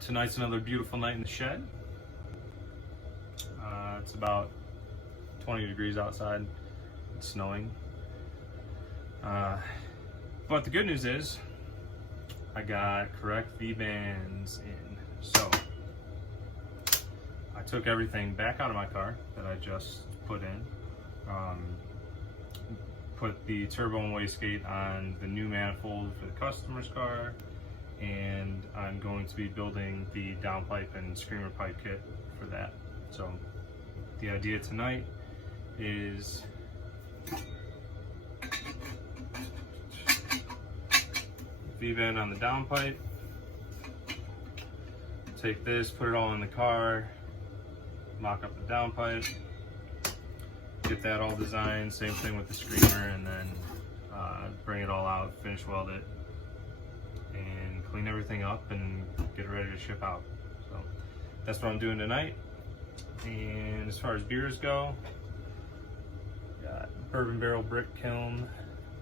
Tonight's another beautiful night in the shed. It's about 20 degrees outside. It's snowing. But the good news is I got correct V-bands in. So I took everything back out of my car that I just put in. Put the turbo and wastegate on the new manifold for the customer's car, and I'm going to be building the downpipe and screamer pipe kit for that. So the idea tonight is V-band on the downpipe, take this, put it all in the car, mock up the downpipe, get that all designed, same thing with the screamer, and then bring it all out, finish weld it, and clean everything up and get it ready to ship out. So that's what I'm doing tonight. And as far as beers go, got bourbon barrel brick kiln,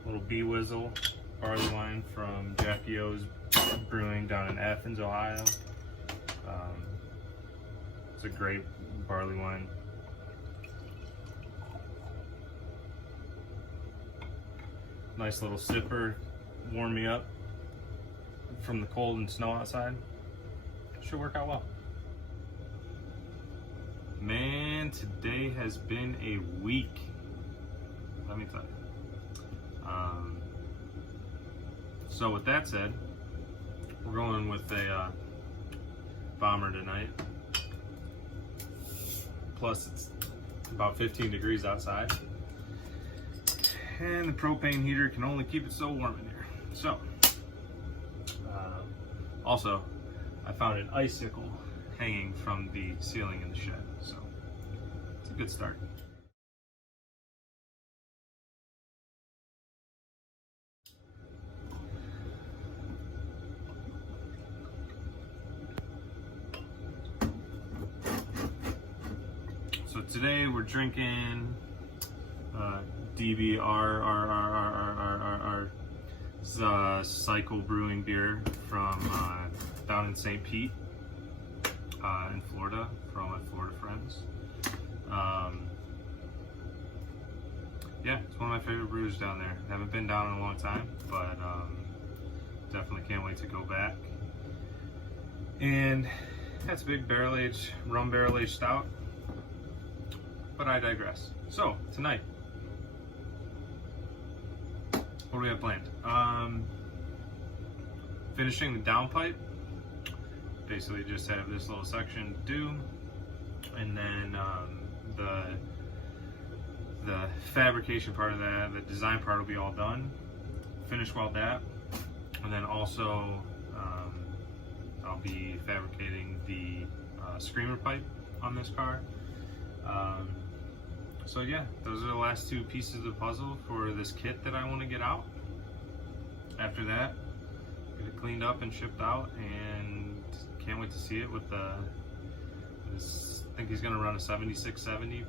little bee whizzle, barley wine from Jackie O's Brewing down in Athens, Ohio. It's a great barley wine. Nice little sipper, warm me up from the cold and snow outside. Should work out well. Man, today has been a week, let me tell you. So with that said, we're going with a bomber tonight. Plus it's about 15 degrees outside. And the propane heater can only keep it so warm in here. So, also, I found an icicle hanging from the ceiling in the shed. So, it's a good start. So today we're drinking DBR Cycle Brewing beer from down in St. Pete in Florida, for all my Florida friends. Yeah, it's one of my favorite brews down there. Haven't been down in a long time, but definitely can't wait to go back. And that's a big barrel aged, rum barrel aged stout. But I digress. So tonight, what do we have planned? Finishing the downpipe. Basically just have this little section to do, and then the fabrication part of that, the design part will be all done. Finish weld that, and then also I'll be fabricating the screamer pipe on this car. So yeah, those are the last two pieces of the puzzle for this kit that I want to get out. After that, get it cleaned up and shipped out, and can't wait to see it with this. I think he's going to run a 7670.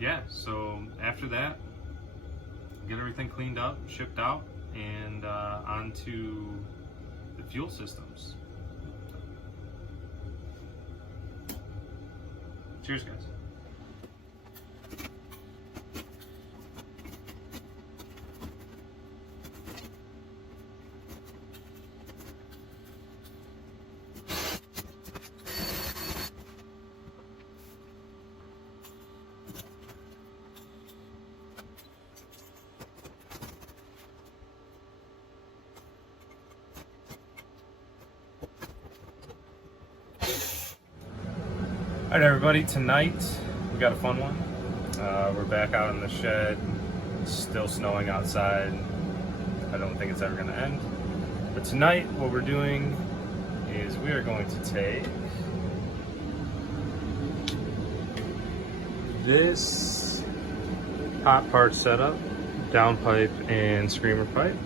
Yeah, so after that, get everything cleaned up, shipped out, and onto the fuel systems. Cheers, guys. All right, everybody, tonight we got a fun one. We're back out in the shed. It's still snowing outside. I don't think it's ever gonna end. But tonight what we're doing is we are going to take this hot part setup, downpipe and screamer pipe,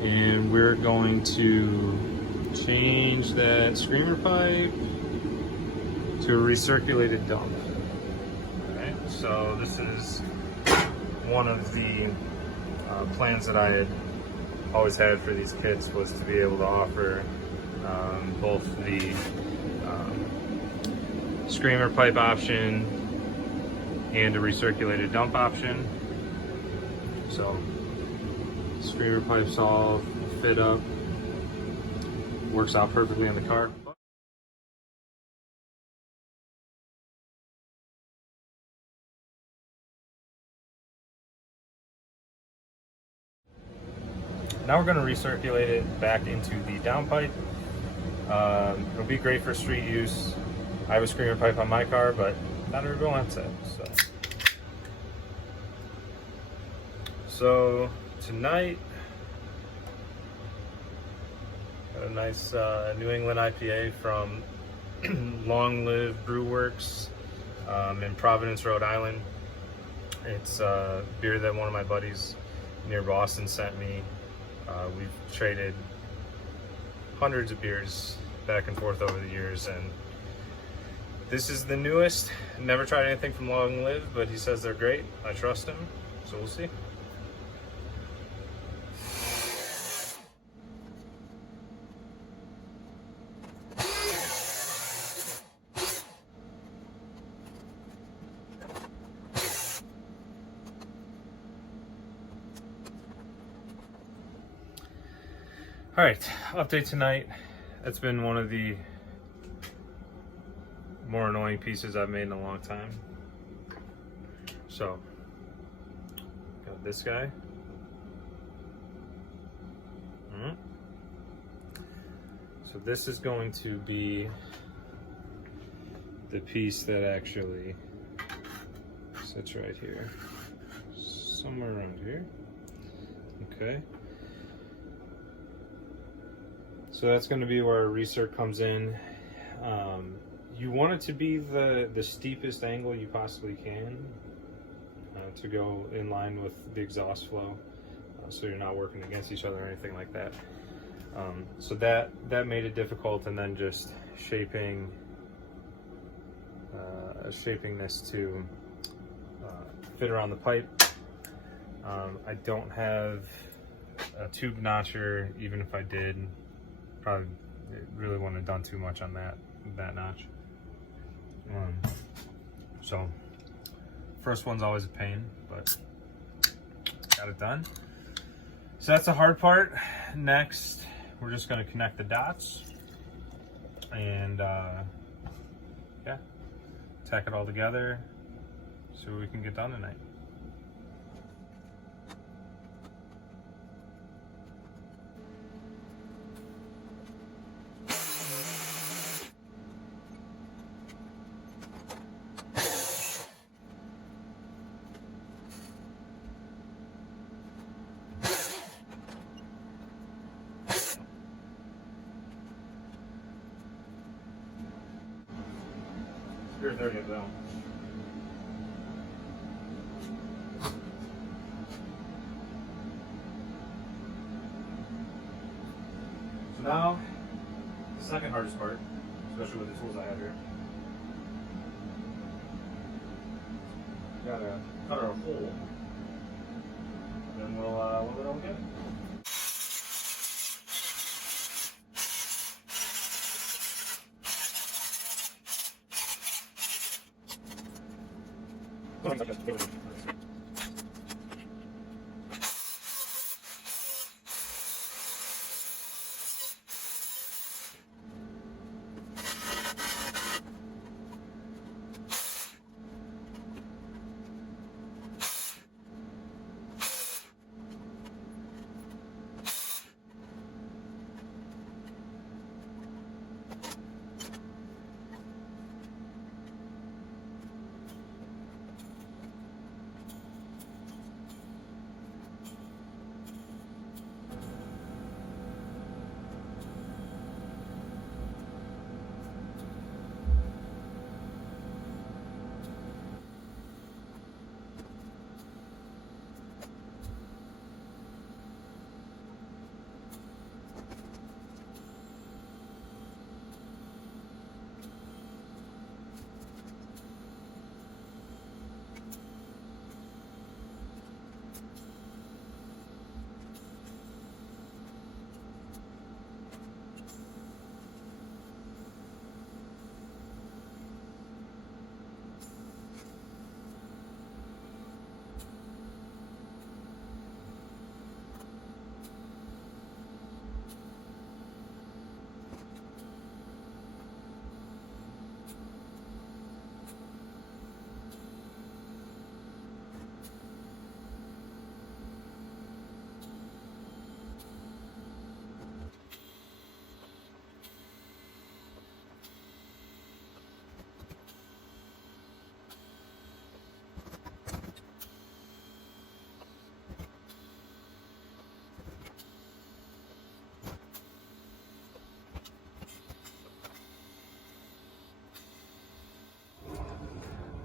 and we're going to change that screamer pipe to a recirculated dump. Alright, so this is one of the plans that I had always had for these kits was to be able to offer both the screamer pipe option and a recirculated dump option. So screamer pipes all fit up, works out perfectly on the car. Now we're going to recirculate it back into the downpipe. It'll be great for street use. I have a screamer pipe on my car, but not everyone wants it. So tonight, got a nice New England IPA from Long Live Brew Works in Providence, Rhode Island. It's a beer that one of my buddies near Boston sent me. We've traded hundreds of beers back and forth over the years, and this is the newest. Never tried anything from Long Live, but he says they're great. I trust him, so we'll see. All right, update tonight. That's been one of the more annoying pieces I've made in a long time. So, got this guy. So this is going to be the piece that actually sits right here. Somewhere around here. Okay. So that's going to be where a recirc comes in. You want it to be the steepest angle you possibly can to go in line with the exhaust flow, so you're not working against each other or anything like that. So that made it difficult, and then just shaping this to fit around the pipe. I don't have a tube notcher. Even if I did, probably really wouldn't have done too much on that notch. So first one's always a pain, but got it done. So that's the hard part. Next, we're just going to connect the dots and yeah, tack it all together, see what we can get done tonight. There you go. So now, the second hardest part, especially with the tools I have here, you gotta cut our hole, then we'll let it all get it.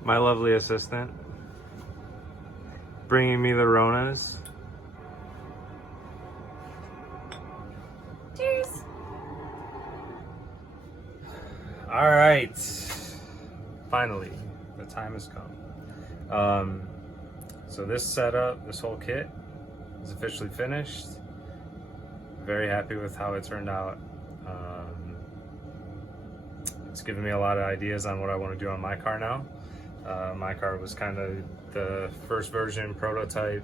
my lovely assistant, bringing me the Ronas. Cheers. All right, finally, the time has come. So this setup, this whole kit is officially finished. Very happy with how it turned out. It's given me a lot of ideas on what I want to do on my car now. My car was kind of the first version prototype,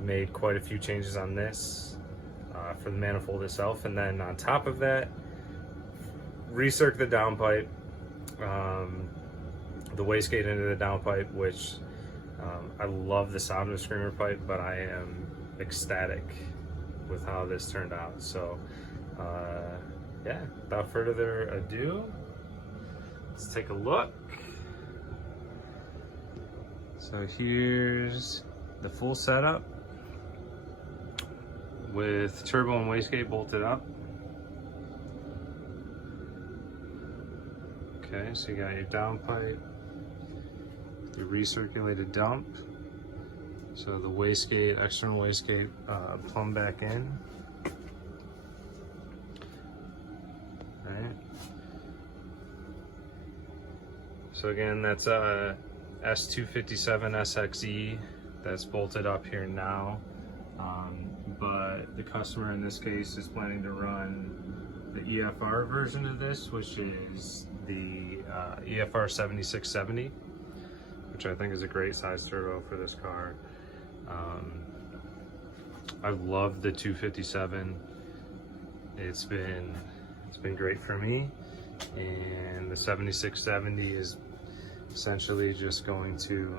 made quite a few changes on this for the manifold itself, and then on top of that, recirc the downpipe, the wastegate into the downpipe, which I love the sound of the screamer pipe, but I am ecstatic with how this turned out. So yeah, without further ado, let's take a look. So here's the full setup with turbo and wastegate bolted up. Okay, so you got your downpipe, your recirculated dump. So the wastegate, external wastegate, plumb back in. Alright. So again, that's a S257 SXE that's bolted up here now. But the customer in this case is planning to run the EFR version of this, which is the EFR 7670, which I think is a great size turbo for this car. I love the 257. It's been great for me, and the 7670 is essentially just going to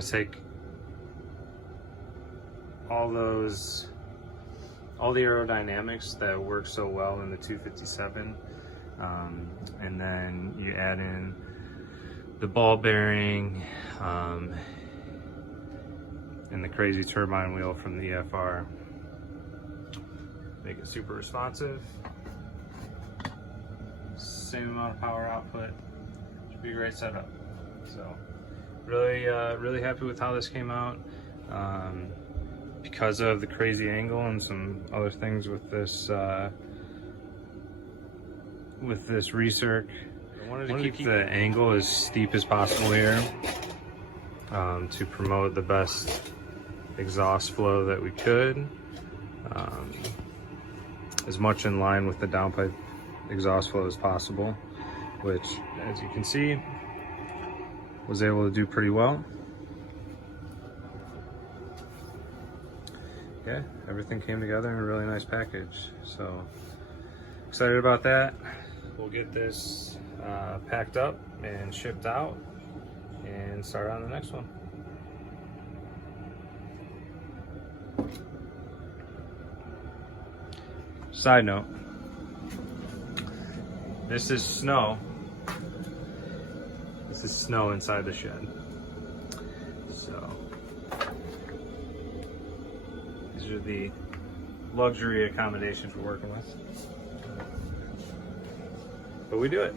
take all the aerodynamics that work so well in the 257, and then you add in the ball bearing and the crazy turbine wheel from the EFR. Make it super responsive. Same amount of power output. Should be a great setup. So really happy with how this came out. Because of the crazy angle and some other things with this recirc. I wanted to keep the angle as steep as possible here to promote the best exhaust flow that we could, as much in line with the downpipe exhaust flow as possible, which, as you can see, was able to do pretty well. Yeah, everything came together in a really nice package. So excited about that. We'll get this packed up and shipped out and start on the next one. Side note, this is snow. This is snow inside the shed. So these are the luxury accommodations we're working with. But we do it.